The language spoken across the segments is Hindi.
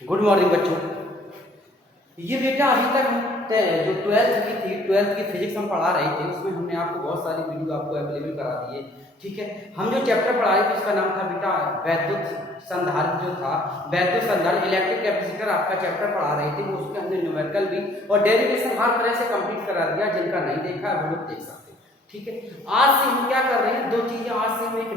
गुड मॉर्निंग बच्चों। ये बेटा अभी तक हम जो 12th की फिजिक्स हम पढ़ा रहे थे उसमें हमने आपको बहुत सारी वीडियो आपको अवेलेबल करा दी है। ठीक है, हम जो चैप्टर पढ़ा रहे थे उसका नाम था बेटा वैद्युत संधारित्र, जो था वैद्युत संधारित्र इलेक्ट्रिक कैपेसिटर आपका चैप्टर पढ़ा रहे थे। वो उसमें हमने न्यूमेरिकल भी और डेरिवेशन हर तरह से कंप्लीट करा दिया। जिनका नहीं देखा है वो लोग देख सकते हैं। ठीक है, आज से हम क्या कर रहे हैं, दो चीजें आज से हम एक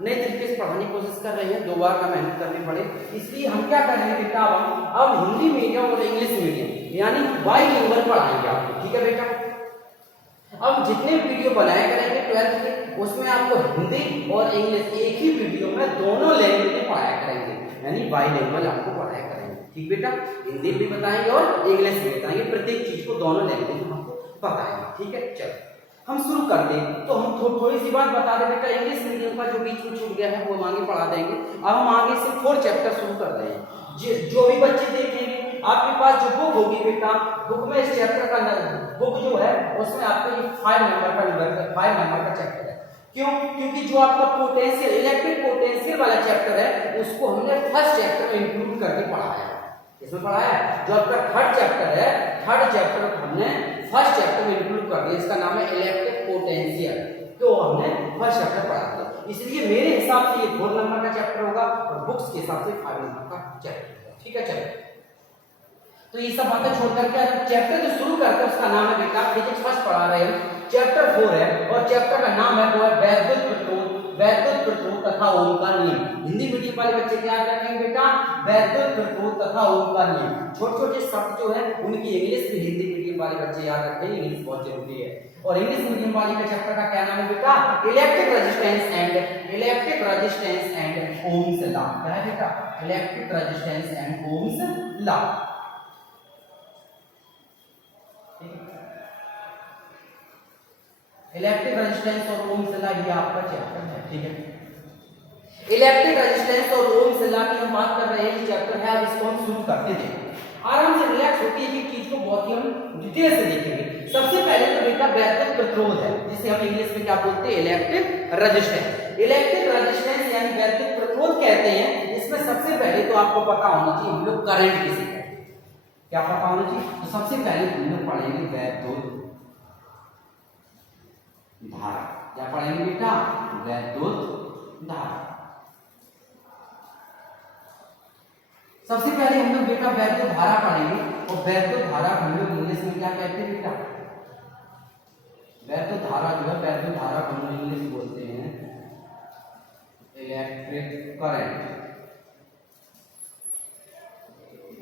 नए तरीके से पढ़ाने की कोशिश कर रहे हैं। 2 बार का मेहनत करनी पड़े, इसलिए हम क्या कर रहे हैं बेटा, अब हिंदी मीडियम और इंग्लिश मीडियम यानी बाइलिंगुअल पढ़ाएंगे आपको। ठीक है बेटा, अब जितने वीडियो बनाए करेंगे 12th के उसमें आपको हिंदी और इंग्लिश एक ही वीडियो में दोनों लैंग्वेज में पढ़ाया करेंगे, यानी बाइलिंगुअल आपको पढ़ाया करेंगे। ठीक बेटा, हिंदी भी बताएंगे और इंग्लिश भी बताएंगे, प्रत्येक चीज को दोनों लैंग्वेज में आपको बताएंगे। ठीक है, चलो हम शुरू कर दें। तो हम थोड़ी सी बात बता दें बेटा, इंग्लिश मीडियम का जो बीच में छूट गया है वो हम आगे पढ़ा देंगे। अब हम आगे से 4 चैप्टर शुरू कर देंगे। जो भी बच्चे देखेंगे आपके पास जो बुक होगी बेटा, बुक में इस चैप्टर का बुक जो है उसमें आपका ये 5 नंबर का चैप्टर है। क्यों? क्योंकि जो आपका पोटेंशियल इलेक्ट्रिक पोटेंशियल वाला चैप्टर है उसको हमने फर्स्ट चैप्टर में इंक्लूड करके पढ़ाया है। इसमें पढ़ाया है जो आपका थर्ड चैप्टर है, थर्ड चैप्टर हमने फर्स्ट चैप्टर में इंक्लूड कर दिया। इसका नाम है इलेक्ट्रिक पोटेंशियल, तो हमने फर्स्ट चैप्टर पढ़ा दिया। इसलिए मेरे हिसाब से ये 4 नंबर का चैप्टर होगा और बुक्स के हिसाब से 5 नंबर का चैप्टर होगा। ठीक है, चलो तो ये सब बातें छोड़ करके चैप्टर जो शुरू करते हैं उसका नाम है बेटा, फिजिक्स फर्स्ट पढ़ा रहे हैं, चैप्टर 4 है और चैप्टर का नाम है वो है वैद्युत प्रतिरोध तथा ओम का नियम। हिंदी मीडियम वाले बच्चे क्या रखेंगे बेटा, वैद्युत प्रतिरोध तथा ओम का नियम। छोटे-छोटे शब्द जो है उनकी इंग्लिश में हिंदी मीडियम वाले बच्चे याद रखेंगे, इंग्लिश बहुत जरूरी है। और इंग्लिश मीडियम वाले का चैप्टर का क्या नाम है बेटा, electric resistance and Ohm's law. क्या है बेटा, electric resistance and Ohm's law. Electric resistance और ओम्स लॉ ये आपका चैप्टर है। ठीक है, इलेक्ट्रिक रेजिस्टेंस और ओम्स लॉ की हम बात कर रहे हैं, चैप्टर है। अब इसको हम शुरू करते हैं, आराम से रिलैक्स होकर एक चीज को बहुत ही हम डिटेल से देखेंगे। सबसे पहले तो बेटा वैद्युत प्रतिरोध है, जिसे हम इंग्लिश में क्या बोलते हैं, इलेक्ट्रिक रेजिस्टेंस। इलेक्ट्रिक रेजिस्टेंस यानी वैद्युत प्रतिरोध कहते हैं। इसमें सबसे पहले तो आपको पता होना चाहिए हम लोग करंट किसे कहते हैं, क्या पता होना चाहिए। तो सबसे पहले हम लोग पढ़ेंगे वैद्युत धारा। क्या पढ़ेंगे बेटा, वैद्युत धारा। सबसे पहले हम लोग बेटा वैद्युत धारा पढ़ेंगे और वैद्युत धारा हम लोग इंग्लिश में क्या कहते हैं बेटा, वैद्युत धारा जो है, वैद्युत धारा को हम लोग इंग्लिश बोलते हैं इलेक्ट्रिक करंट।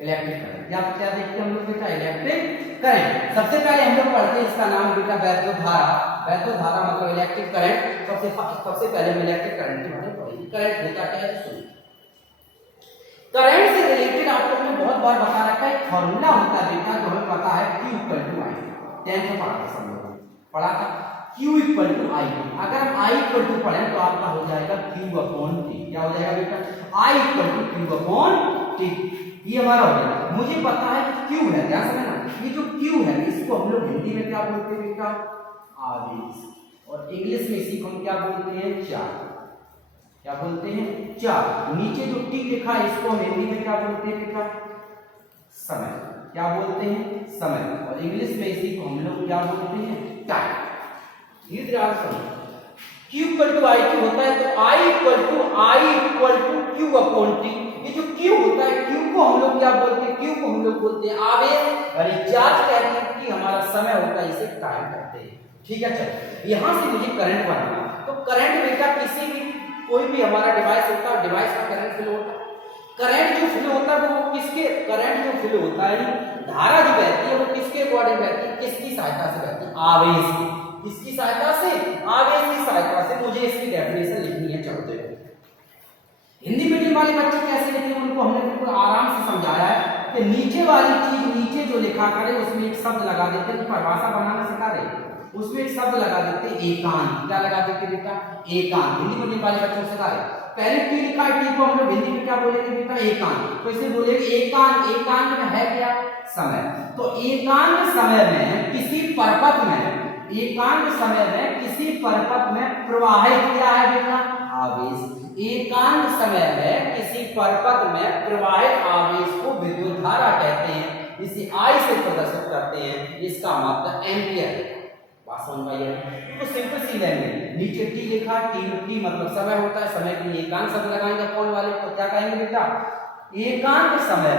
इलेक्ट्रिक करंट क्या देखते हैं हम लोग बेटा, इलेक्ट्रिक करंट। सबसे पहले हम लोग पढ़ते हैं इसका नाम बेटा वैद्युत धारा। वैद्युत धारा मतलब इलेक्ट्रिक करंट। सबसे पहले हम इलेक्ट्रिक करंट के बारे में पढ़ेंगे। करंट होता क्या है सुनिए। करंट से रिलेटेड आप लोगों ने बहुत बार बता रखा है, एक फॉर्मूला होता है बेटा जो हमें पता है, Q = I। 10th में पढ़ा था सब लोगों ने, पढ़ा था Q = I। अगर हम I = पढ़ें तो आपका हो जाएगा Q/T। क्या हो जाएगा बेटा, I = Q/T। ये हमारा हो गया। मुझे पता है कि Q है, ध्यान से ना, ये जो Q है इसको हम लोग हिंदी में क्या बोलते हैं बेटा, आवेश। और इंग्लिश में इसी को हम क्या बोलते हैं, चार्ज। क्या बोलते हैं, चार्ज। नीचे जो T लिखा है इसको हम हिंदी में क्या बोलते हैं बेटा, समय। क्या बोलते हैं, समय। और इंग्लिश में इसी को हम लोग क्या बोलते हैं, टाइम। धीरे धीरे Q = I Q होता है तो I = Q/T। ये जो Q होता है, Q को हम लोग क्या बोलते हैं, Q को हम लोग बोलते हैं आवेश और चार्ज कहते हैं कि हमारा समय होता है, इसे टाइम कहते हैं। ठीक है, चलो यहां से मुझे करंट बनाना। तो करंट बेटा किसी भी कोई भी हमारा डिवाइस होता है, डिवाइस का करंट फ्लो होता है। करंट जो फ्लो होता है वो किसके, करंट जो फ्लो होता है, धारा जो बहती है वो किसके अकॉर्डिंग बहती है, किसकी सहायता से बहती है, आवेश की। किसकी सहायता से, आवेश की सहायता से। मुझे इसकी डेफिनेशन लिखनी है, चलो देखो। हिंदी मीडियम वाले बच्चे कैसे लिखेंगे, उनको हमने बिल्कुल आराम से समझाया है कि नीचे वाली चीज नीचे जो लिखा करे उसमें एक शब्द लगा देते हैं। परिभाषा बनाना सिखा रहे, उसमें एक शब्द लगा देते हैं एकांत। क्या लगा देते हैं बेटा, एकांत। हिंदी मीडियम वाले बच्चों से सिखा रहे। पहले T लिखा है, T को हम लोग हिंदी में क्या बोलेंगे बेटा, एकांत। तो इसे बोलेंगे एकांत। एकांत में है क्या, समय। तो एकांत समय में किसी परपथ में, एकांत समय में किसी परपथ में प्रवाहित क्या है बेटा, आवेश। एकांत समय में किसी परपथ में प्रवाहित आवेश को विद्युत धारा कहते हैं, इसे I से प्रदर्शित करते हैं, इसका मतलब एम्पियर। बात समझ में आई है? तो सिंपल सी लैंग्वेज, नीचे टी लिखा, टी मतलब समय होता है, समय के लिए एकांक शब्द लगाएंगे अपॉन वाले, तो क्या कहेंगे बेटा? एकांक समय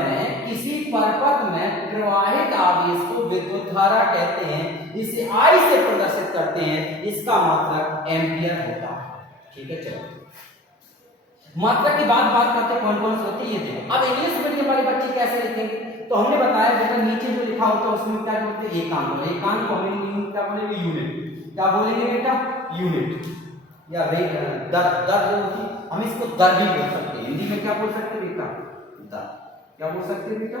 में किसी परपथ में प्रवाहित आवेश को विद्युत धारा कहते हैं, इसे I से प्रदर्शित करते हैं, इसका मतलब एम्पियर होता है। ठीक है, चलो मात्रा की बात करते हैं, कौन कौन से होते हैं ये देखो। अब इंग्लिश मीडियम वाले बच्चे कैसे लिखेंगे? तो हमने बताया बेटा नीचे जो लिखा होता है उसमें क्या बोलते हैं? एकांक को हम क्या बोलेंगे? यूनिट। क्या बोलेंगे बेटा? यूनिट या दर जो होती है, हम इसको दर भी बोल सकते हैं। हिंदी में क्या बोल सकते हैं बेटा? दर। क्या बोल सकते हैं बेटा?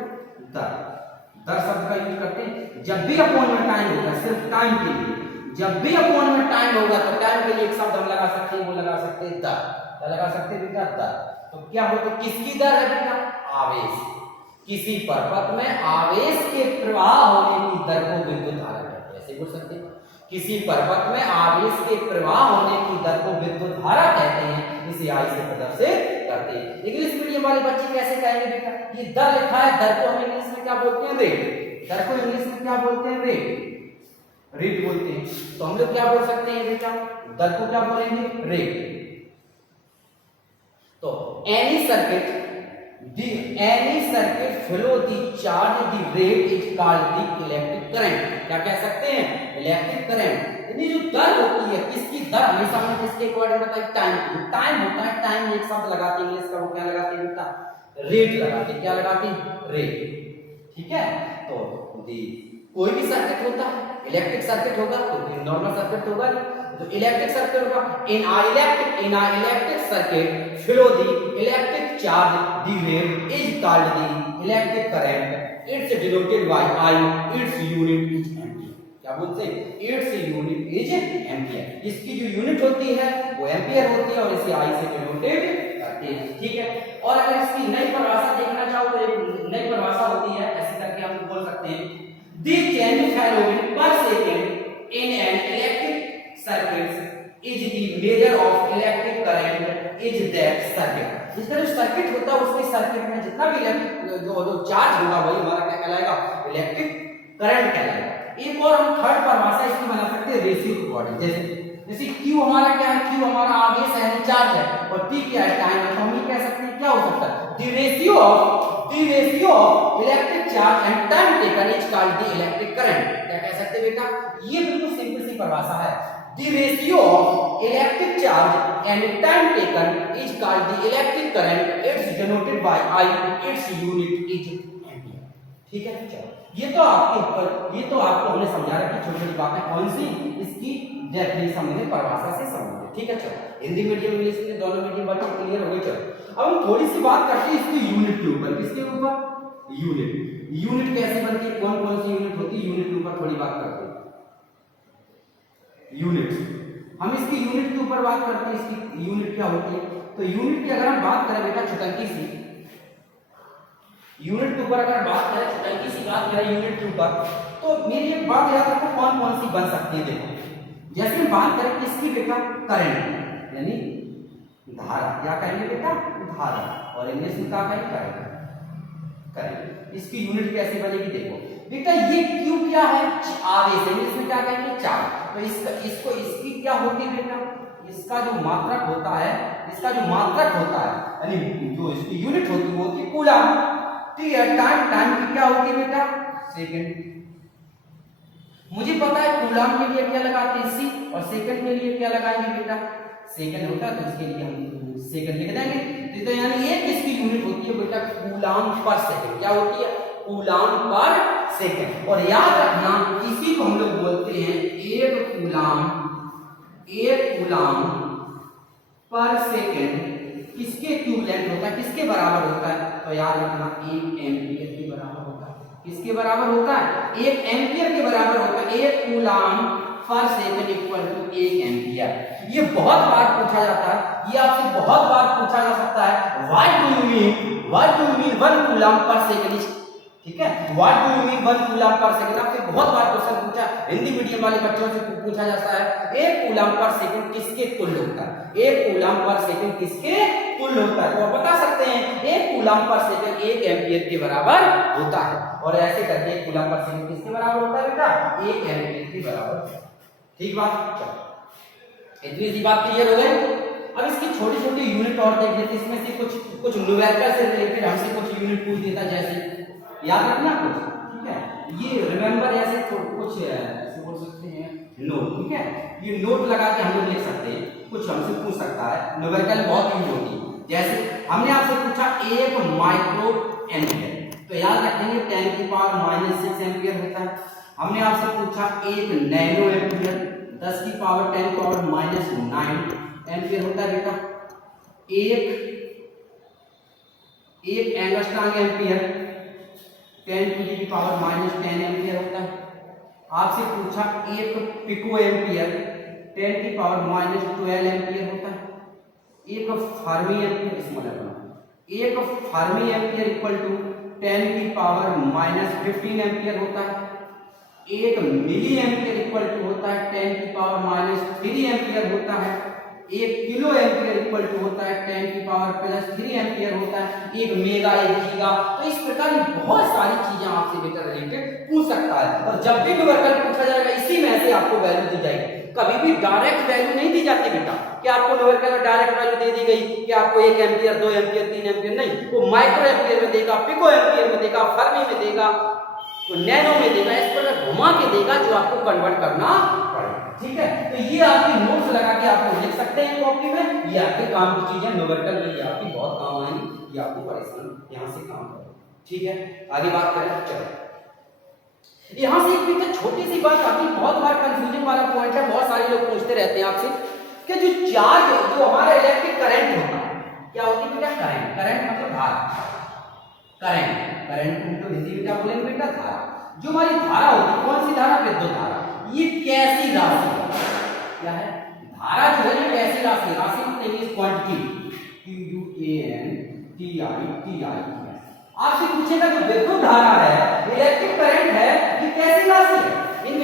दर शब्द का यूज करते हैं जब भी अपॉन में टाइम होगा, सिर्फ टाइम के लिए। जब भी अपॉन में टाइम होगा तो टाइम के लिए एक शब्द हम लगा सकते हैं, वो लगा सकते हैं दर। क्या लगा सकते हैं बेटा? दर। तो क्या होता है? किसकी दर है बेटा? आवेश। किसी परपथ में आवेश के प्रवाह होने की दर को विद्युत धारा कहते हैं, ऐसे बोल सकते हैं। किसी परपथ में आवेश के प्रवाह होने की दर को विद्युत धारा कहते हैं, इसे I से प्रदर्शित करते हैं। इंग्लिश मीडियम वाले बच्चे कैसे कहेंगे बेटा? ये दर लिखा है, दर को हम इंग्लिश में क्या बोलते हैं? रेट। दर को इंग्लिश में क्या बोलते हैं? रेट बोलते हैं। तो हम लोग क्या बोल सकते हैं बेटा? दर को क्या बोलेंगे? रेट। तो any circuit flow the charge the rate is called the electric current। क्या कह सकते हैं? Electric current. यानी जो दर होती है, किसकी दर? हमेशा हमने किसके अकॉर्डिंग बताया? टाइम होता है। टाइम एक शब्द लगाते हैं इंग्लिश का, वो क्या लगाते हैं बेटा? रेट लगाते हैं। क्या लगाते हैं? रेट। ठीक है, तो कोई भी सर्किट होता है, इलेक्ट्रिक सर्किट होगा तो नॉर्मल सर्किट होगा, तो इलेक्ट्रिक सर्किट होगा। इन a electric circuit flow the electric charge the rate is called the electric current, it's denoted by I, its unit is ampere। क्या बोलते हैं? its unit is ampere। इसकी जो यूनिट होती है वो एम्पियर होती है और इसे I से डिनोटेड करते हैं। ठीक है, और अगर इसकी नई परिभाषा देखना चाहो तो एक नई परिभाषा होती है, ऐसे करके हम बोल सकते हैं the change phenomenon per second in an electric circuit is the measure of electric current is that circuit। जिसका जो सर्किट होता है उसके सर्किट में जितना भी इलेक्ट्रिक जो चार्ज होगा वही हमारा क्या कहलाएगा? इलेक्ट्रिक करंट कहलाएगा। एक और हम थर्ड परिभाषा इसकी बना सकते हैं रेशियो के अकॉर्डिंग। जैसे Q हमारा क्या है? Q हमारा आवेश है, चार्ज है, और T क्या है? टाइम है। तो हम ये कह सकते हैं क्या हो सकता है? the ratio of electric charge and time taken is called the electric current। क्या कह सकते हैं बेटा? ये बिल्कुल सिंपल सी परिभाषा है। the ratio of electric charge and time taken is called the electric current, it's denoted by I, its unit is ampere। ठीक है, चलो ये तो आपको हमने समझा रहा कि छोटी छोटी बातें कौन सी इसकी डेफिनेशन हमने परिभाषा से समझे। ठीक है, चलो हिंदी मीडियम इंग्लिश मीडियम दोनों मीडियम बच्चे क्लियर हो गए। चलो अब हम थोड़ी सी बात करते हैं इसकी यूनिट के ऊपर। किसके ऊपर? यूनिट कैसे बनती है, कौन कौन सी यूनिट होती है, यूनिट के ऊपर थोड़ी बात करते हैं। यूनिट, हम इसकी यूनिट के ऊपर बात करते हैं, इसकी यूनिट क्या होती है। तो यूनिट की अगर हम बात करें बेटा छुटंकी सी, यूनिट के ऊपर अगर बात करें, छुटंकी सी बात करें यूनिट के ऊपर, तो मेरी एक बात याद रखो कौन कौन सी बन सकती है। देखो जैसे हम बात करें किसकी बेटा? करंट यानी धारा। क्या कहेंगे बेटा? धारा, और इंग्लिश में क्या कहेंगे? करंट। इसकी यूनिट कैसे बनेगी? देखो बेटा ये Q क्या है? आवेश। इंग्लिश में क्या कहेंगे? चार्ज। तो इसकी क्या होती है बेटा? इसका जो मात्रक होता है, यानी जो इसकी यूनिट होती है वो होती है कूलम। ठीक है, टाइम की क्या होती है बेटा? सेकंड। मुझे पता है कूलम के लिए क्या लगाते हैं? C, और सेकंड के लिए क्या लगाएंगे बेटा? सेकंड होता है तो इसके लिए हम सेकंड लिख देंगे। तो यानी एक इसकी यूनिट होती है बेटा कूलम पर सेकंड। क्या होती है? Coulomb per second. और याद रखना इसी को हम लोग बोलते हैं एक कूलम पर सेकंड किसके इक्विवेलेंट होता है, किसके बराबर होता है? तो याद रखना 1 एम्पियर के बराबर होता है। किसके बराबर होता है? 1 एम्पियर के बराबर होता है। 1 coulomb per second equal to 1 ampere. ये बहुत बार पूछा जाता है, ये आपसे बहुत बार पूछा जा सकता है, why do you mean 1 coulomb per second is ठीक है। What do you mean 1 coulomb per second, आपसे बहुत बार क्वेश्चन पूछा हिंदी मीडियम वाले बच्चों से पूछा जाता है 1 कूलम पर सेकंड किसके तुल्य होता है, 1 कूलम पर सेकंड किसके तुल्य होता है। तो आप बता सकते हैं 1 कूलम पर सेकंड 1 एम्पियर के बराबर होता है। और ऐसे करके 1 कूलम पर सेकंड किसके बराबर होता है बेटा, 1 एम्पियर के बराबर। ठीक बात, चलो इतनी सी बात क्लियर हो गई। अब इसकी छोटी छोटी यूनिट और देख लेते हैं। इसमें से कुछ न्यूमेरिकल से रिलेटेड हमसे कुछ यूनिट पूछ देता, जैसे याद रखना कुछ, ठीक है। ये रिमेंबर ऐसे कुछ ऐसे बोल सकते हैं नोट, ठीक है। ये नोट लगा के हम लोग लिख सकते हैं, कुछ हमसे पूछ सकता है, न्यूमेरिकल बहुत यूज होती है। जैसे हमने आपसे पूछा 1 माइक्रो एम्पियर, तो याद रखेंगे 10 की पावर -6 एम्पियर होता है। हमने आपसे पूछा 1 नैनो एम्पियर 10 की पावर 10 पावर -9 एम्पियर होता है बेटा। एक angstrom ampere 10 to the power -10 ampere होता है। आपसे पूछा 1 पिको एम्पियर 10 की पावर -12 एम्पियर होता है। एक फर्मी एम्पियर एक फर्मी एम्पियर इक्वल टू 10 की पावर -15 एम्पियर होता है। एक मिली एम्पियर इक्वल टू होता है 10 की पावर -3 एम्पियर होता है। एक किलो एम्पियर इक्वल टू होता है 10 की पावर +3 एम्पियर होता है। एक मेगा, एक गीगा, तो इस प्रकार बहुत सारी चीजें आपसे बेटा रिलेटेड पूछ सकता है। और जब भी न्यूमेरिकल पूछा जाएगा इसी में से आपको वैल्यू दी जाएगी, कभी भी डायरेक्ट वैल्यू नहीं दी जाती बेटा कि आपको न्यूमेरिकल में डायरेक्ट वैल्यू दे दी गई कि आपको 1 एम्पियर 2 एम्पियर 3 एम्पियर, नहीं, वो माइक्रो एम्पियर में देगा, पिको एम्पियर में देगा, फर्मी में देगा, तो नैनो में देगा, इस पर घुमा के देगा जो आपको कन्वर्ट करना पड़ेगा। ठीक है, तो ये आपकी नोट्स लगा के आप लिख सकते हैं कॉपी में। ये आपके काम की चीजें न्यूमेरिकल में, ये आपकी बहुत काम आएंगी, ये आपको परेशान यहाँ से काम करो। ठीक है, आगे बात करें, चलो यहाँ से एक बेटा छोटी सी बात आती है, बहुत बार कंफ्यूजन वाला पॉइंट है, बहुत सारे लोग पूछते रहते हैं आपसे कि जो चार्ज, जो हमारा इलेक्ट्रिक करंट होता है, क्या होती है बेटा, करंट। करंट मतलब धारा, करंट को हिंदी में क्या बोलेंगे बेटा, धारा। जो हमारी धारा होती है, कौन सी धारा, विद्युत धारा, ये कैसी राशि है, क्या है, धारा जो है ये कैसी राशि, राशि मतलब इंग्लिश क्वांटिटी, QUANTITI। आपसे पूछेगा जो विद्युत धारा है, इलेक्ट्रिक करंट है, ये कैसी राशि है, in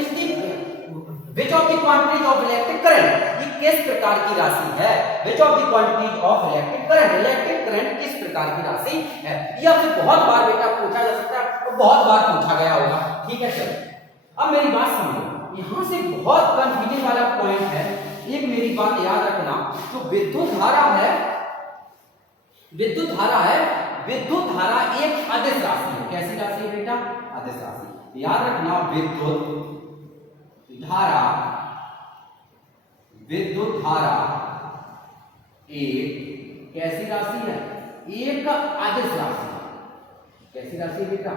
which of the quantities of electric current, ये किस प्रकार की राशि है, which of the quantities of electric current, electric current किस प्रकार की राशि है। ये आपसे बहुत बार बेटा पूछा जा सकता है और बहुत बार पूछा गया होगा। ठीक है, चलो अब मेरी बात समझो, यहां से बहुत कंफ्यूजन वाला पॉइंट है। एक मेरी बात याद रखना, जो विद्युत धारा है, विद्युत धारा एक अदिश राशि है। कैसी राशि है बेटा, अदिश राशि। याद रखना, विद्युत धारा एक कैसी राशि है, एक अदिश राशि। कैसी राशि है बेटा,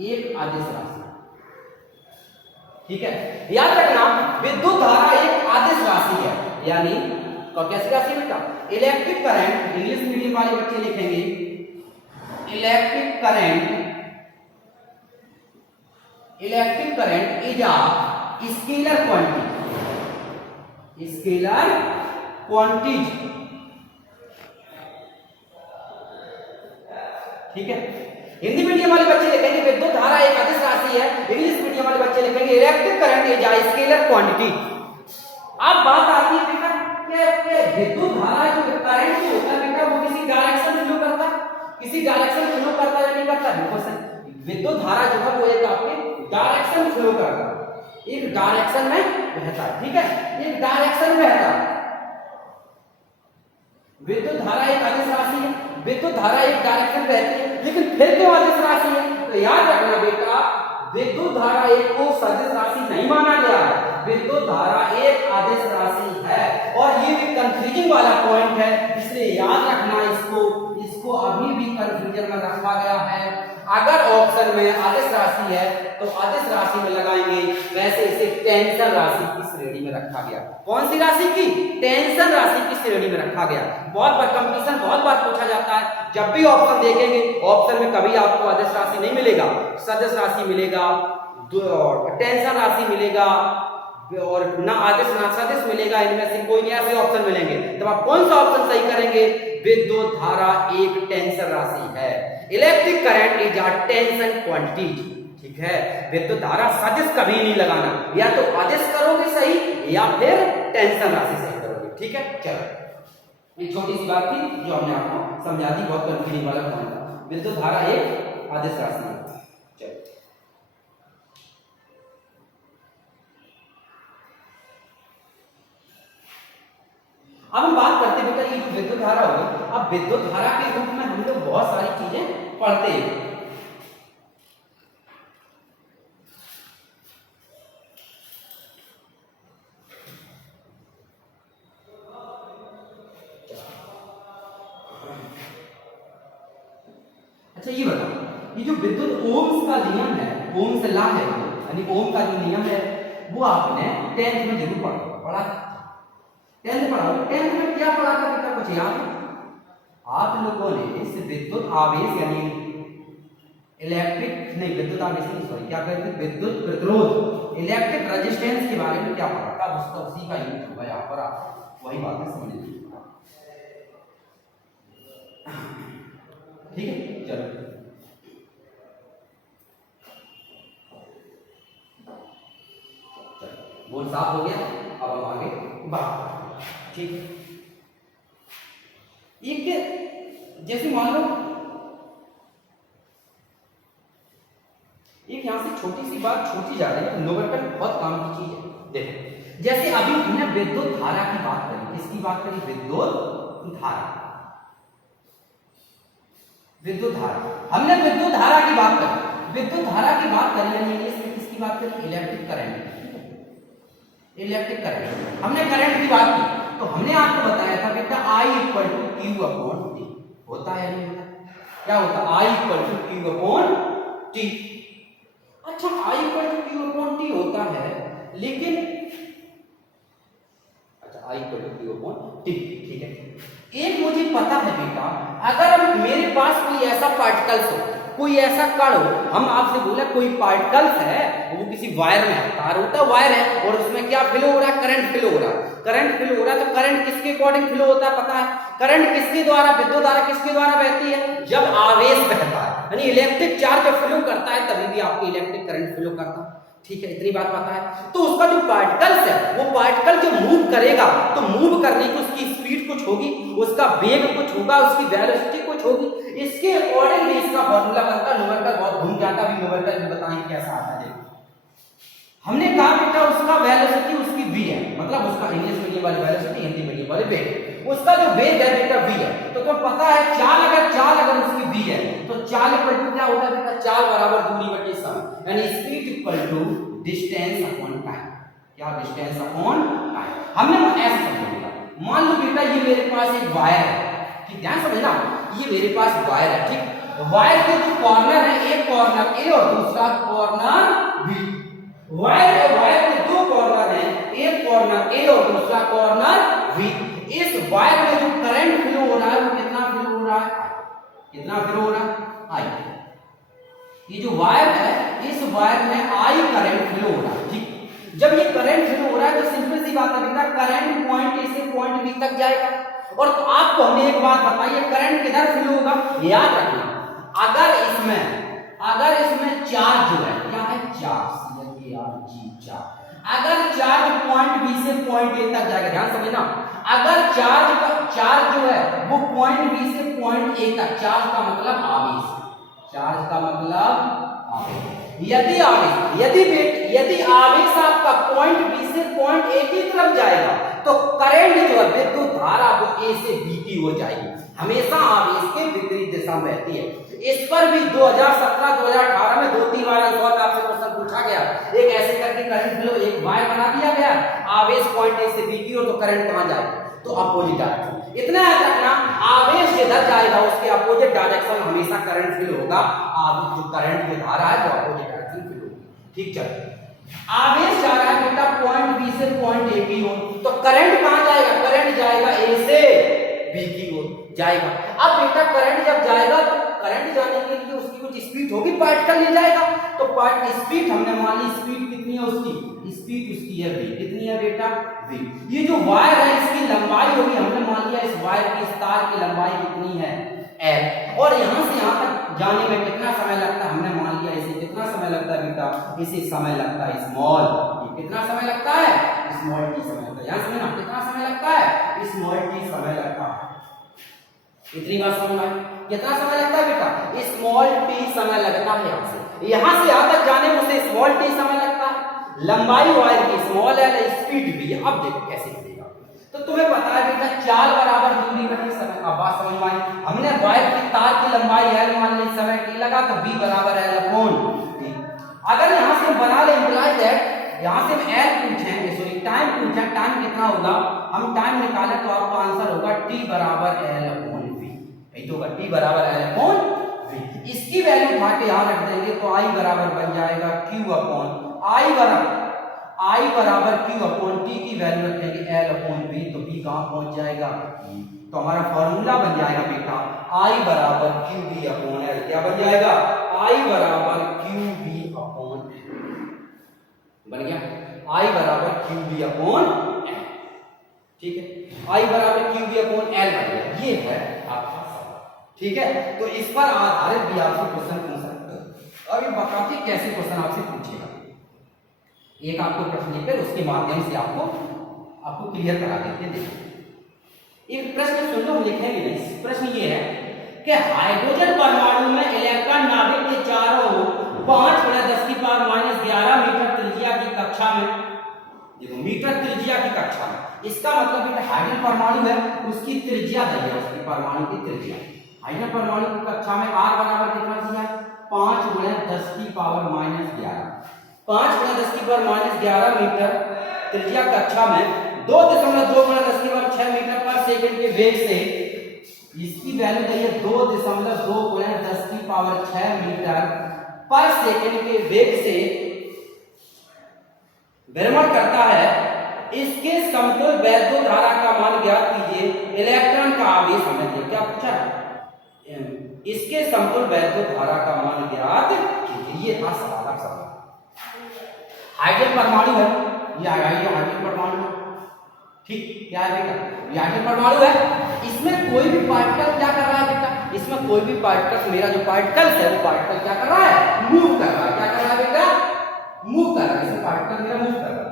एक अदिश राशि। ठीक है, याद रखना, विद्युत धारा एक अदिश राशि है, यानी कैसी राशि बेटा, इलेक्ट्रिक करंट, इंग्लिश मीडियम वाले बच्चे लिखेंगे electric current is a scalar quantity. ठीक है, हिंदी मीडियम वाले बच्चे लिखेंगे विद्युत धारा एक अदिश राशि है, इंग्लिश मीडियम वाले बच्चे लिखेंगे electric current is a scalar quantity. अब बात आती है बेटा कि विद्युत धारा जो करंट जो होता है बेटा, वो किसी डायरेक्शन में फ्लो करता है, किसी डायरेक्शन में फ्लो करता है या नहीं करता, बिल्कुल सही। विद्युत धारा जो है वो एक आपके डायरेक्शन में फ्लो करता है, एक डायरेक्शन में बहता है। ठीक है, एक डायरेक्शन में बहता है। विद्युत धारा एक अदिश राशि है, विद्युत धारा एक डायरेक्शन बहती है, लेकिन फिर क्यों अदिश राशि है, तो याद रखना बेटा, विद्युत धारा एक को सदिश राशि नहीं माना गया है, विद्युत धारा एक अदिश राशि है। और ये भी कंफ्यूजिंग वाला पॉइंट है, इसलिए याद रखना इसको अभी भी कंफ्यूजन में रखा गया है। अगर ऑप्शन में अदिश राशि है तो अदिश राशि में लगाएंगे, वैसे इसे टेंशन राशि की श्रेणी में रखा गया। कौन सी राशि की, टेंशन राशि की श्रेणी में रखा गया। बहुत बार कंपटीशन, बहुत बार पूछा जाता है, जब भी ऑप्शन देखेंगे, ऑप्शन में कभी आपको अदिश राशि नहीं मिलेगा, सदिश राशि मिलेगा, टेंशन राशि मिलेगा, और ना आदिश ना सदिश मिलेगा, इनमें से कोई नहीं ऐसे ऑप्शन मिलेंगे। तब आप कौन सा ऑप्शन सही करेंगे, विद्युत धारा एक टेंशन राशि है। Electric current is a tension quantity, ठीक है। विद्युत धारा सदिश कभी नहीं लगाना, या तो आदेश करोगे सही या फिर टेंशन राशि सही करोगे, ठीक है। चलो एक छोटी सी बात थी जो हमने आपको समझा दी, बहुत कंफ्यूजिंग वाला पॉइंट था। विद्युत धारा एक आदेश राशि है। चलो अब हम बात करते हैं बेटा ये जो विद्युत धारा होगी, अब विद्युत धारा के रूप में हम लोग बहुत सारी चीजें पढ़ते हैं। अच्छा ये बताओ, ये जो विद्युत ओम्स का नियम है, ओम्स लॉ है, यानी ओम का जो नियम है वो आपने 10th में जरूर पढ़ा। 10th पढ़ा, 10th में क्या पढ़ा था बेटा, कुछ याद है? आप लोगों ने इस विद्युत आवेश यानी इलेक्ट्रिक नहीं, विद्युत आवेश नहीं, सॉरी क्या कहते हैं, विद्युत प्रतिरोध, इलेक्ट्रिक रेजिस्टेंस के बारे में क्या पढ़ा था, उसका उसी का यूज होगा यहाँ पर, आप वही बातें समझ लीजिए, ठीक है। चलो बोल साफ हो गया, अब हम आगे बात, ठीक है। एक जैसे मान लो एक यहां से छोटी सी बात छूटी जा रही है, न्यूमेरिकल बहुत काम की चीज है। देखो जैसे अभी हमने विद्युत धारा की बात करी, किसकी बात करी, विद्युत धारा, विद्युत धारा, हमने विद्युत धारा की बात करी, विद्युत धारा की बात करी यानी इसमें किसकी बात करी, इलेक्ट्रिक करंट, इलेक्ट्रिक करंट, हमने करंट की बात की, तो हमने आपको बताया था बेटा I equal to Q upon T होता है, नहीं होता, क्या होता है, I equal to Q upon T. अच्छा I equal to Q upon T होता है, लेकिन अच्छा I equal to Q upon T, ठीक है। एक मुझे पता है बेटा, अगर मेरे पास कोई ऐसा पार्टिकल्स हो, कोई ऐसा कण हो, हम आपसे बोले कोई पार्टिकल्स है, वो किसी वायर में है, तार होता वायर है, और उसमें क्या फ्लो हो रहा है, करंट फ्लो हो रहा है, करंट फ्लो हो रहा है, तो करंट किसके अकॉर्डिंग फ्लो होता है पता है, करंट किसके द्वारा, विद्युत धारा किसके द्वारा बहती है, जब आवेश बहता है, यानी इलेक्ट्रिक चार्ज जब फ्लो करता है तभी भी आपको इलेक्ट्रिक करंट फ्लो करता है, ठीक है, इतनी बात पता है। तो उसका जो पार्टिकल्स है, वो पार्टिकल जब मूव करेगा तो मूव करने की उसकी स्पीड कुछ होगी, उसका वेग कुछ होगा, उसकी वेलोसिटी कुछ होगी, इसके अकॉर्डिंग इसका फॉर्मूला बनता है। न्यूमेरिकल बहुत घूम जाता है, न्यूमेरिकल में बताएंगे कैसा आता है। हमने कहा बेटा उसका वेलोसिटी उसकी v है, मतलब उसका इंग्लिश मीडियम वाली वेलोसिटी, हिंदी मीडियम वाली वेग, उसका जो वेग है बेटा v है, तो तुम्हें पता है चाल अगर उसकी v है तो चाल इक्वल टू क्या होता है बेटा, चाल बराबर दूरी बटे समय, यानी speed equal to distance upon time, क्या डिस्टेंस अपॉन टाइम। हमने ऐसे समझेगा, मान लो बेटा ये मेरे पास एक वायर है, ठीक, ध्यान समझना, ये मेरे पास वायर है, ठीक, वायर के जो कॉर्नर है, एक कॉर्नर ए और दूसरा कॉर्नर बी, वायर के दो कॉर्नर हैं, एक कॉर्नर ए और दूसरा कॉर्नर बी। इस वायर में जो करंट फ्लो हो रहा है वो कितना फ्लो हो रहा है, कितना फ्लो हो रहा है, आई। ये जो वायर है, इस वायर में आई करंट फ्लो हो रहा है, ठीक। जब ये करंट फ्लो हो रहा है तो सिंपल सी बात है बेटा, करंट पॉइंट ए से पॉइंट बी तक जाएगा। और तो आपको हमने एक बात बताई है, करंट किधर फ्लो होगा, याद रखना, अगर इसमें चार्ज जो है, क्या है, चार्ज, अगर चार्ज पॉइंट बी से पॉइंट ए तक जाएगा, ध्यान समझना, अगर चार्ज जो है वो पॉइंट बी से पॉइंट ए तक, चार्ज का मतलब आवेश, चार्ज का मतलब आवेश, यदि आवेश आपका पॉइंट बी से पॉइंट ए की तरफ जाएगा तो करंट जो है विद्युत धारा वो ए से बी की हो जाएगी, हमेशा आवेश के विपरीत दिशा में बहती है। इस पर भी 2017-2018 में 2-3 बार आपसे क्वेश्चन पूछा गया, एक ऐसे करके करंट फ्लो, एक वायर बना दिया गया, आवेश पॉइंट ए से बी की ओर, तो करंट कहां जाएगा, तो अपोजिट डायरेक्शन। इतना याद रखना, आवेश जिधर जाएगा उसके अपोजिट डायरेक्शन हमेशा करंट फ्लो होगा, आवेश जो करंट की धारा है वो अपोजिट डायरेक्शन फ्लो होगी, ठीक। चलो आवेश जा रहा है बेटा पॉइंट बी से पॉइंट ए की ओर, तो करंट कहां जाएगा, करंट जाएगा ए से बी की ओर जाएगा। अब बेटा करंट जब जाएगा तो करंट जाने के लिए उसकी कुछ स्पीड होगी, पार्टिकल ले जाएगा, तो पार्ट स्पीड हमने मान ली, स्पीड कितनी है उसकी, स्पीड उसकी है v, कितनी है बेटा v। ये जो वायर है इसकी लंबाई होगी, हमने मान लिया इस वायर की, इस तार की लंबाई कितनी है एल, और यहाँ से यहाँ तक जाने में कितना समय लगता है, हमने मान लिया इसे कितना समय लगता है बेटा, इसे समय लगता है स्मॉल, ये कितना समय लगता है, स्मॉल टी समय लगता है। यहाँ समझना कितना समय लगता है, स्मॉल टी समय लगता है। इतनी बात समझ में, कितना समय लगता है बेटा, स्मॉल टी समय लगता है। यहाँ से यहाँ तक जाने में उसे स्मॉल टी समय लगता है। लंबाई वायर की स्मॉल एल, स्पीड भी। अब देखो कैसे मिलेगा, तो तुम्हें पता है बेटा चाल बराबर दूरी बटे समय। अब बात समझ में आई, हमने वायर की तार की लंबाई एल मान ली, समय टी लगा, तो बी बराबर एल अपॉन टी। अगर यहाँ से हम बना ले इंप्लाई दैट, यहाँ से हम एल पूछेंगे, सॉरी टाइम पूछें, टाइम कितना होगा, हम टाइम निकालें तो आपका आंसर होगा टी बराबर एल अपॉन वी, यही तो होगा टी बराबर एल अपॉन वी। इसकी वैल्यू उठा के यहाँ रख देंगे तो आई बराबर बन जाएगा क्यू अपॉन आई बराबर क्यू अपॉन टी की वैल्यू रखेंगे एल अपॉन बी, तो बी कहाँ पहुंच जाएगा, तो हमारा फॉर्मूला बन जाएगा बेटा आई बराबर क्यू बी अपॉन एल। क्या बन जाएगा, आई बराबर क्यू बी अपॉन बन गया, आई बराबर क्यू बी अपॉन एल। ठीक है, आई बराबर क्यू बी अपॉन एल बन गया, ये है आपका सवाल। ठीक है, तो इस पर आधारित भी आपसे क्वेश्चन पूछ सकते हैं। अब ये बताते कैसे क्वेश्चन आपसे पूछेगा, एक आपको प्रश्न लिखकर उसके माध्यम से आपको क्लियर करा देते हैं। देखिए एक प्रश्न सुन लो, हम लिखेंगे नहीं। प्रश्न ये है कि हाइड्रोजन परमाणु में इलेक्ट्रॉन नाभिक के चारों 5 × 10⁻⁻11 मीटर त्रिज्या की कक्षा में, देखो मीटर त्रिज्या की कक्षा में, इसका मतलब है हाइड्रोजन परमाणु है उसकी त्रिज्या दी है, उसकी परमाणु की त्रिज्या। हाइड्रोजन परमाणु की कक्षा में r बराबर कितना दिया, 5 × 10⁻11 5 × 10⁻11 मीटर त्रिज्या कक्षा में 2.2 × 10⁻6 मीटर पर सेकंड के वेग से, इसकी वैल्यू दी है 2.2 × 10⁻6 मीटर पर सेकंड के वेग से भ्रमण करता है। इसके समतुल्य वैद्युत धारा का मान ज्ञात कीजिए। इलेक्ट्रॉन का आवेश हमने देखा, क्या पूछा है, इसके समतुल्य वैद्युत धारा का मान ज्ञात कीजिए, ये था सवाल। आप सवाल हाइड्रोजन परमाणु है, ये हाइड्रोजन परमाणु है, ठीक क्या है बेटा, ये हाइड्रोजन परमाणु है। इसमें कोई भी पार्टिकल क्या कर रहा है बेटा, इसमें कोई भी पार्टिकल, मेरा जो पार्टिकल है वो पार्टिकल क्या कर रहा है, मूव कर रहा है। क्या कर रहा है बेटा, मूव कर रहा है, इसमें पार्टिकल मेरा मूव कर रहा है।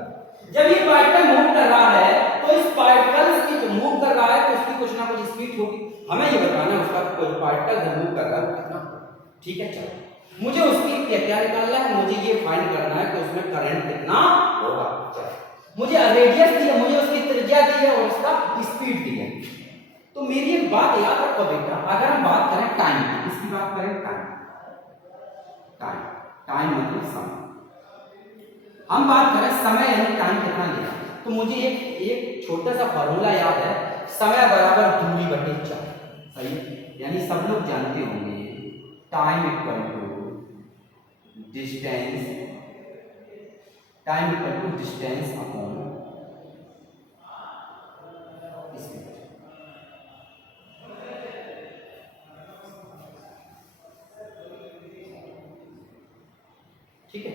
जब ये पार्टिकल मूव कर रहा है तो इस पार्टिकल की जो मूव कर रहा है तो उसकी कुछ ना कुछ स्पीड होगी, हमें ये बताना है उसका कोई पार्टिकल जो मूव कर रहा है कितना। ठीक है, चलो मुझे उसकी क्या निकालना है, मुझे ये फाइंड करना है कि उसमें करंट कितना होगा। मुझे रेडियस दी है, मुझे उसकी त्रिज्या दी है और उसका स्पीड दी है। तो मेरी एक बात याद रखो बेटा, अगर हम बात करें टाइम, इसकी बात करें टाइम मतलब समय, हम बात करें समय यानी टाइम कितना लेगा, तो मुझे एक छोटा सा फॉर्मूला याद है, समय बराबर दूरी बटे चाल। सही, यानी सब लोग जानते होंगे time equal to distance, time equal to distance upon speed. ठीक है,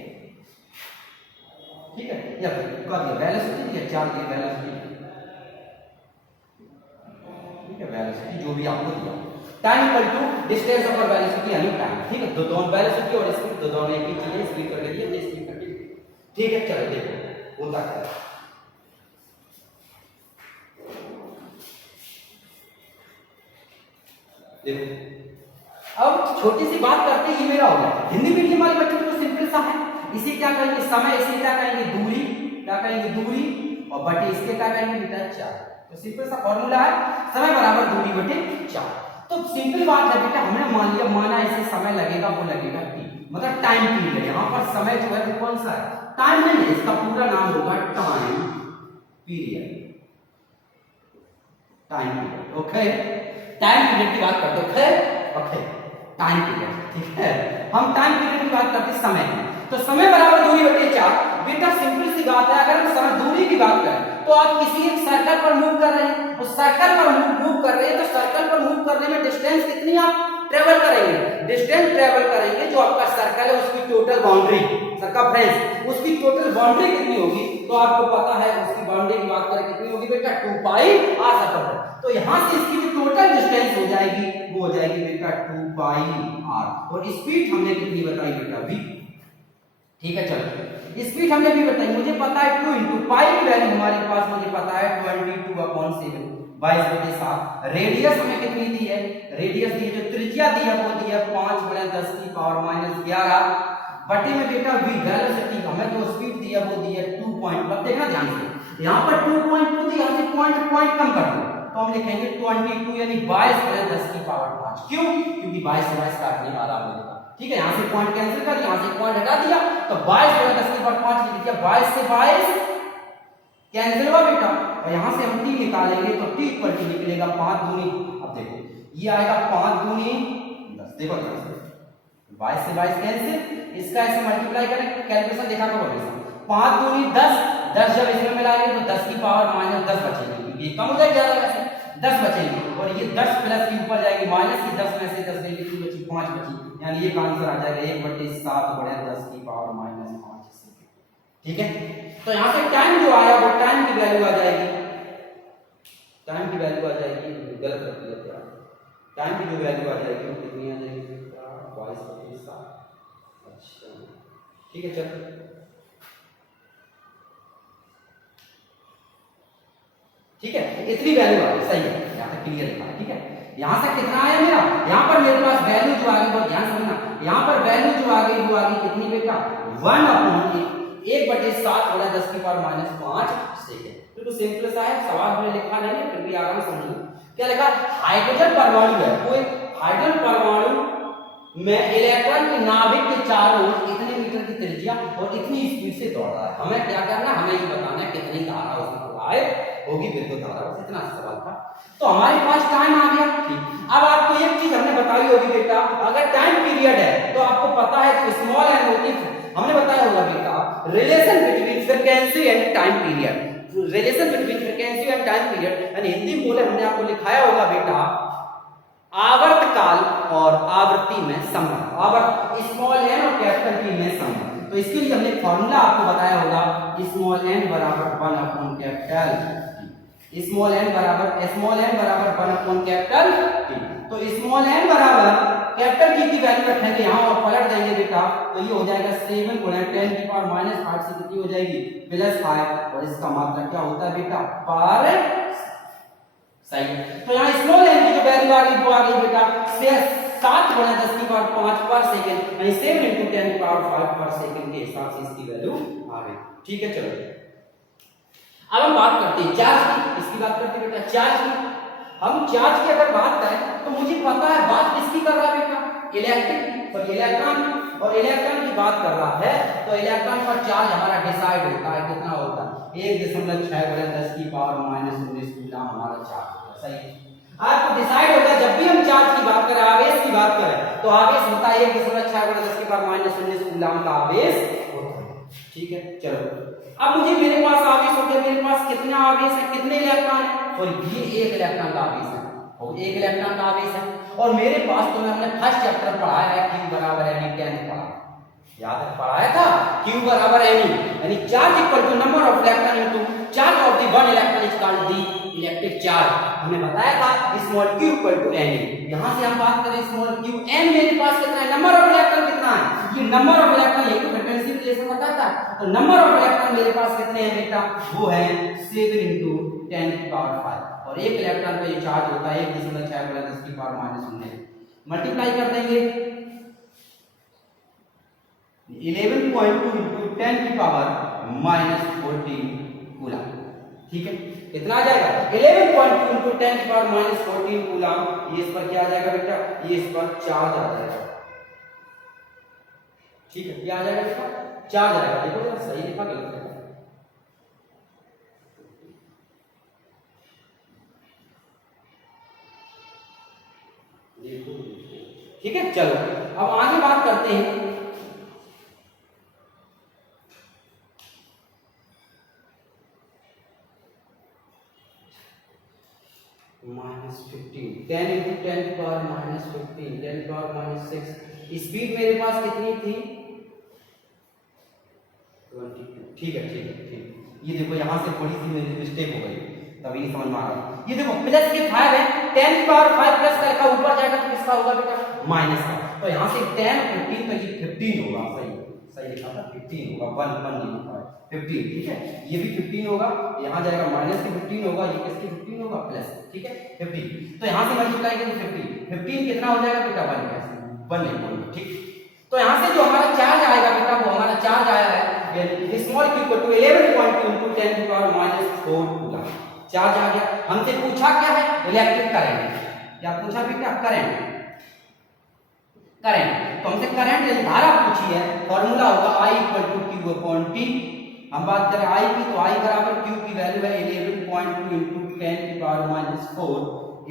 ठीक है, या कर दिया वेलोसिटी या चार्ज दिया वेलोसिटी, ठीक है, वेलोसिटी जो भी आपको दिया, time equal to distance upon velocity यानी टाइम। ठीक है, दोनों वेलोसिटी और स्पीड दोनों एक ही चीज है, स्पीड कर लीजिए, ये स्पीड कर लीजिए। ठीक है, चलो देखो होता क्या है। देखो अब छोटी सी बात करते हैं, ये मेरा हो गया हिंदी मीडियम वाले बच्चों को सिंपल सा है। इसे क्या कहेंगे समय, इसे क्या कहेंगे दूरी, क्या कहेंगे दूरी, और बटे इसके क्या कहेंगे बेटा चाल। तो सिंपल सा फॉर्मूला है समय बराबर दूरी बटे चाल। तो सिंपल बात है बेटा, हमने मान लिया, माना इसे समय लगेगा, वो लगेगा टी, मतलब टाइम पीरियड। यहाँ पर समय जो है कौन सा है, टाइम नहीं है, इसका पूरा नाम होगा time period, time period. Okay, time period की बात करते हैं, ओके टाइम पीरियड। ठीक है, हम टाइम पीरियड की बात करते हैं समय की, तो समय बराबर दूरी बटे चाल। बेटा सिंपल सी बात है, अगर हम समय दूरी की बात करें तो आप किसी एक सर्कल पर मूव कर रहे हैं, उस सर्कल पर मूव कर रहे हैं, तो सर्कल पर मूव करने में डिस्टेंस कितनी आप ट्रेवल करेंगे, डिस्टेंस ट्रेवल करेंगे, जो आपका सर्कल है उसकी टोटल बाउंड्री, सर्कमफ्रेंस, उसकी टोटल बाउंड्री कितनी होगी, तो आपको पता है उसकी बाउंड्री की बात करें कितनी होगी बेटा 2 पाई r सर्कमफ्रेंस। तो यहां से इसकी जो टोटल डिस्टेंस हो जाएगी वो हो जाएगी बेटा 2 पाई r, और स्पीड हमने कितनी बताई बेटा v। ठीक है चलो स्पीड हमने भी बताई, मुझे पता है 2 इंटू पाई की वैल्यू हमारे पास मुझे पता है 22/7 22/7। रेडियस हमें कितनी दी है, रेडियस दी है जो त्रिज्या दी है वो दी है 5/10⁻⁻11 बटे में बेटा v वेलोसिटी हमें जो स्पीड दी है वो दी है 2 पॉइंट। अब देखना ध्यान से यहाँ पर 2.2 दी, यहाँ से पॉइंट कम कर दो तो हम लिखेंगे 22 यानी 22/10⁵। क्यों? क्योंकि 22 से 22 काटने वाला मिलेगा। ठीक है यहाँ से पॉइंट कैंसिल कर, यहाँ से पॉइंट हटा दिया तो 22/10⁵ लिख दिया, 22 से 22 कैंसिल हुआ बेटा, और यहाँ से हम t निकालेंगे तो t इक्वल टू निकलेगा 5 दूनी, अब देखो ये आएगा 5 दूनी 10, देखो 22 से 22 कैंसिल, इसका ऐसे मल्टीप्लाई करें, कैलकुलेशन देखा करो हमेशा, 5 दूनी 10, 10 जब इसमें मिलाएंगे तो 10⁻−10 बचेगी, ये कम हो जाएगा ज्यादा वैसे 10 बचेगी, और ये 10 प्लस के ऊपर जाएगी माइनस की 10 में से 10 गई कितनी बची 5 बची, यानी ये आंसर आ जाएगा 1/7/10⁻⁵। ठीक है तो यहाँ से टाइम जो आया वो टाइम की वैल्यू आ जाएगी, टाइम की वैल्यू आ जाएगी, गलत रख दिया क्या, टाइम की जो वैल्यू आ जाएगी वो कितनी आ जाएगी 22/7। अच्छा ठीक है चलो ठीक है इतनी वैल्यू आ गई, सही है यहाँ तक क्लियर लिखा है। ठीक है यहाँ से कितना आया मेरा, यहाँ पर मेरे पास वैल्यू जो आ गई बहुत ध्यान समझना, यहाँ पर वैल्यू जो आ गई वो आ गई कितनी बेटा 1/1/10⁻⁻5 सेकेंड। बिल्कुल सिंपल सा है, सवाल हमने लिखा नहीं है फिर भी आराम से समझो। क्या लिखा, हाइड्रोजन परमाणु है, कोई हाइड्रोजन परमाणु में इलेक्ट्रॉन के नाभिक के चारों ओर इतने मीटर की त्रिज्या और इतनी स्पीड से दौड़ रहा है। हमें क्या करना है, हमें ये बताना है कितनी धारा उसमें प्रवाहित होगी, विद्युत धारा, बस इतना सवाल था। तो हमारे पास टाइम आ गया। ठीक अब आपको एक चीज हमने बताई होगी बेटा, अगर टाइम पीरियड है तो आपको पता है कि स्मॉल एन होती है, हमने बताया होगा बेटा relation between frequency and time period, relation between frequency and time period, यानी हिंदी में बोले हमने आपको लिखाया होगा बेटा आवर्त काल और आवृत्ति में संबंध, आवर्त स्मॉल एन और कैपिटल टी में संबंध। तो इसके लिए हमने फॉर्मूला आपको बताया होगा स्मॉल एन बराबर 1 कैपिटल टी, स्मॉल एन बराबर 1 कैपिटल टी। तो स्मॉल एन बराबर कैपिटल टी की वैल्यू रखेंगे यहाँ और पलट देंगे बेटा, तो ये हो जाएगा 7 × 10⁻⁻5 से कितनी हो जाएगी +5, और इसका मात्रा क्या होता है बेटा पर, सही है। तो यहाँ स्मॉल एन की जो वैल्यू आ गई वो आ गई बेटा 7 × 10⁵ पर सेकंड, यानी 7 × 10⁵ पर सेकंड के हिसाब से इसकी वैल्यू आ गई। ठीक है चलो अब हम बात करते हैं चार्ज की, इसकी बात करते हैं बेटा चार्ज की। हम चार्ज की अगर बात करें तो मुझे पता है बात किसकी कर रहा है बेटा, इलेक्ट्रिक और इलेक्ट्रॉन, और इलेक्ट्रॉन की बात कर रहा है तो इलेक्ट्रॉन का चार्ज हमारा डिसाइड होता है, कितना होता है 1.6 × 10⁻⁻19 कूलम हमारा चार्ज होता है। सही है, आपको डिसाइड होगा जब भी हम चार्ज की बात करें, आवेश की बात करें तो आवेश होता है 1.6 × 10⁻⁻19 कूलम का आवेश होता है। ठीक है चलो अब मुझे मेरे पास आवेश हो गया, मेरे पास कितना आवेश है, कितने इलेक्ट्रॉन है, और ये 1 इलेक्ट्रॉन का आवेश है, और 1 इलेक्ट्रॉन का आवेश है, और मेरे पास तो हमने फर्स्ट चैप्टर पढ़ाया है Q बराबर N, 10 पढ़ा, याद है पढ़ाया था Q बराबर N, यानी charge equal to number of electron into charge of the one electron is called the electric charge. हमने बताया था small q equal to n, यहां से हम बात करें स्मॉल q, n मेरे पास कितना है, नंबर ऑफ इलेक्ट्रॉन कितना है, ये नंबर ऑफ इलेक्ट्रॉन ये फ्रीक्वेंसी रिलेशन बताता है, तो नंबर ऑफ इलेक्ट्रॉन मेरे पास कितने हैं बेटा, वो है 7 × 10⁵, और 1 इलेक्ट्रॉन का ये चार्ज होता है 1.6 × 10⁻⁻19, मल्टीप्लाई कर देंगे 11.2 × 10⁻⁻14 कूलम। ठीक है कितना आ जाएगा 11.2 × 10⁻⁻14 कूलम, ये इस पर क्या आ जाएगा बेटा, ये इस पर चार्ज आ जाएगा। ठीक है क्या आ जाएगा बेटा, चार्ज आएगा। देखो जरा सही लिखा गलत लिखा, ठीक है चलो अब आगे बात करते हैं -15, 10 × 10⁻⁻15, 10⁻⁻6, स्पीड मेरे पास कितनी थी 22। ठीक है ये देखो यहाँ से थोड़ी सी मेरी मिस्टेक हो गई, तभी नहीं समझ में आ रहा। ये देखो प्लस के 5 है 10 की पावर 5 प्लस का लिखा ऊपर जाएगा तो किसका होगा बेटा माइनस का। तो यहाँ से 10 15 तो ये 15 होगा, सही लिखा था 15 होगा, 1 1 नहीं लिखा है 15, ठीक है। ये भी 15 होगा, यहाँ जाएगा माइनस की 15 होगा, ये किसकी 15 होगा प्लस, ठीक है 15। तो यहाँ से मल्टीप्लाई करेंगे 15 कितना हो जाएगा बेटा 1 नहीं, ठीक। तो यहाँ से जो हमारा चार्ज आएगा बेटा वो हमारा चार्ज आया है small q equal to 11.2 into 10 की पावर -4 कूलम। चार्ज आ गया। हमसे पूछा क्या है इलेक्ट्रिक करंट, क्या पूछा बेटा करंट, तो हमसे करंट धारा पूछी है, फॉर्मूला होगा I equal to q upon t। हम बात करें I की तो I बराबर q की वैल्यू है 11.2 into 10 की पावर -4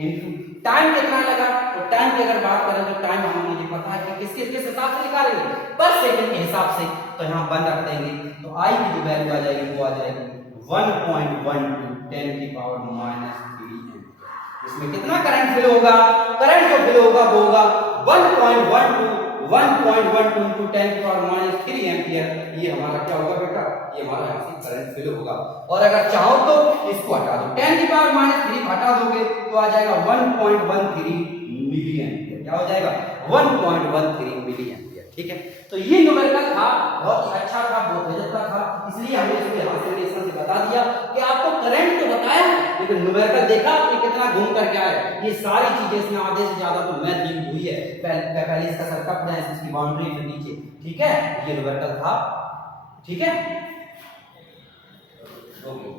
इनटू टाइम कितना लगा। तो टाइम की अगर बात करें तो टाइम हमें मुझे पता है कि किस हिसाब से निकालेंगे पर सेकंड के हिसाब से। तो यहाँ 1 रख देंगे तो I की जो वैल्यू आ जाएगी वो आ जाएगी 1.12 10 की पावर -3 एम्पीयर। इसमें कितना करंट फ्लो होगा, करंट जो फ्लो होगा वो होगा 1.12 into 10 की पावर -3 एम्पीयर। ये हमारा क्या होगा बेटा, ये हमारा यहाँ से करंट फ्लो होगा। और अगर चाहो तो इसको हटा दो, 10 की पावर -3 हटा दोगे तो आ जाएगा 1.13 मिली एम्पीयर। क्या हो जाएगा 1.13 मिली एम्पीयर, ठीक है। तो ये न्यूमेरिकल था, बहुत अच्छा था, बहुत गजब का था, इसलिए हमने इसको यहाँ से रिलेशन से बता दिया कि आपको करंट तो बताया लेकिन न्यूमेरिकल देखा आपने कितना घूम करके आए। ये सारी चीजें इसमें आधे से ज्यादा तो मैथ यूज हुई है, पहले इसका सर्कमफ्रेंस, इसकी बाउंड्री के नीचे, ठीक है। ये न्यूमेरिकल था, ठीक है। ओके।